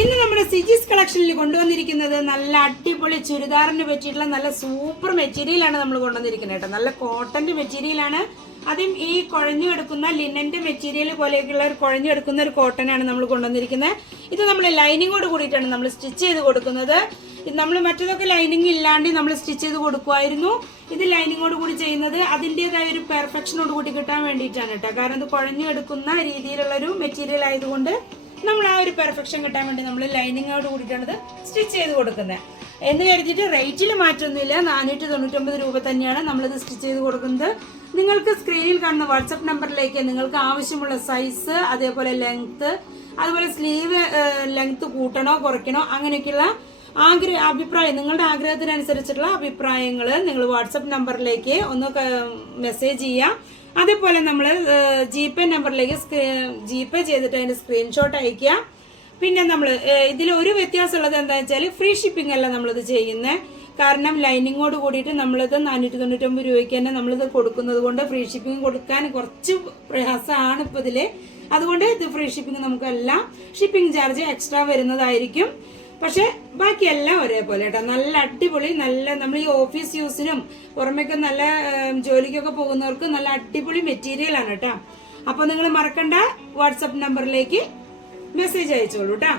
ഇന്ന് നമ്മുടെ സിജീസ് കളക്ഷനിൽ കൊണ്ടുവന്നിരിക്കുന്നത് നല്ല അടിപൊളി ചുരിദാറിന് പറ്റിയിട്ടുള്ള നല്ല സൂപ്പർ മെറ്റീരിയലാണ് നമ്മൾ കൊണ്ടുവന്നിരിക്കുന്നത് കേട്ടോ. നല്ല കോട്ടന്റെ മെറ്റീരിയലാണ്. അതും ഈ കുഴഞ്ഞു കിടക്കുന്ന ലിനന്റെ മെറ്റീരിയൽ പോലെയൊക്കെയുള്ള ഒരു കുഴഞ്ഞു കിടക്കുന്ന ഒരു കോട്ടനാണ് നമ്മൾ കൊണ്ടുവന്നിരിക്കുന്നത്. ഇത് നമ്മൾ ലൈനിങ്ങോട് കൂടിയിട്ടാണ് നമ്മൾ സ്റ്റിച്ച് ചെയ്ത് കൊടുക്കുന്നത്. നമ്മൾ മറ്റതൊക്കെ ലൈനിങ് ഇല്ലാണ്ട് നമ്മൾ സ്റ്റിച്ച് ചെയ്ത് കൊടുക്കുമായിരുന്നു. ഇത് ലൈനിങ്ങോട് കൂടി ചെയ്യുന്നത് അതിൻ്റെതായ ഒരു പെർഫെക്ഷനോട് കൂടി കിട്ടാൻ വേണ്ടിയിട്ടാണ് കേട്ടോ. കാരണം ഇത് കുഴഞ്ഞു കിടക്കുന്ന രീതിയിലുള്ള ഒരു മെറ്റീരിയൽ ആയതുകൊണ്ട് നമ്മൾ ആ ഒരു പെർഫെക്ഷൻ കിട്ടാൻ വേണ്ടി നമ്മൾ ലൈനിങ്ങോട് കൂടിയിട്ടാണ് ഇത് സ്റ്റിച്ച് ചെയ്ത് കൊടുക്കുന്നത്. എന്ന് കരുതിയിട്ട് റേറ്റിൽ മാറ്റമൊന്നുമില്ല. 499 രൂപ തന്നെയാണ് നമ്മളിത് സ്റ്റിച്ച് ചെയ്ത് കൊടുക്കുന്നത്. നിങ്ങൾക്ക് സ്ക്രീനിൽ കാണുന്ന വാട്സപ്പ് നമ്പറിലേക്ക് നിങ്ങൾക്ക് ആവശ്യമുള്ള സൈസ്, അതേപോലെ ലെങ്ത്, അതുപോലെ സ്ലീവ് ലെങ്ത് കൂട്ടണോ കുറയ്ക്കണോ അങ്ങനെയൊക്കെയുള്ള അഭിപ്രായം, നിങ്ങളുടെ ആഗ്രഹത്തിനനുസരിച്ചുള്ള അഭിപ്രായങ്ങൾ നിങ്ങൾ വാട്സപ്പ് നമ്പറിലേക്ക് ഒന്ന് മെസ്സേജ് ചെയ്യുക. അതേപോലെ നമ്മൾ ജിപേ നമ്പറിലേക്ക് ജിപേ ചെയ്തിട്ട് അതിന്റെ സ്ക്രീൻഷോട്ട് അയക്കുക. പിന്നെ നമ്മൾ ഇതിൽ ഒരു വ്യത്യാസമുള്ളത് എന്താ വെച്ചാൽ ഫ്രീ ഷിപ്പിംഗ് അല്ല നമ്മളിത് ചെയ്യുന്നത്. കാരണം ലൈനിങ്ങോട് കൂടിയിട്ട് നമ്മളിത് 499 രൂപയ്ക്ക് തന്നെ നമ്മളിത് കൊടുക്കുന്നത് കൊണ്ട് ഫ്രീ ഷിപ്പിംഗ് കൊടുക്കാൻ കുറച്ച് പ്രയാസമാണ് ഇപ്പോൾ ഇതിൽ. അതുകൊണ്ട് ഇത് ഫ്രീ ഷിപ്പിംഗ് നമുക്കല്ല, ഷിപ്പിംഗ് ചാർജ് എക്സ്ട്രാ വരുന്നതായിരിക്കും. പക്ഷെ ബാക്കിയെല്ലാം ഒരേപോലെ കേട്ടോ. നല്ല അടിപൊളി, നല്ല നമ്മൾ ഈ ഓഫീസ് യൂസിനും പുറമേക്ക് നല്ല ജോലിക്കൊക്കെ പോകുന്നവർക്ക് നല്ല അടിപൊളി മെറ്റീരിയൽ ആണ് കേട്ടോ. അപ്പൊ നിങ്ങൾ മറക്കണ്ട, വാട്സപ്പ് നമ്പറിലേക്ക് മെസ്സേജ് അയച്ചോളൂ കേട്ടോ.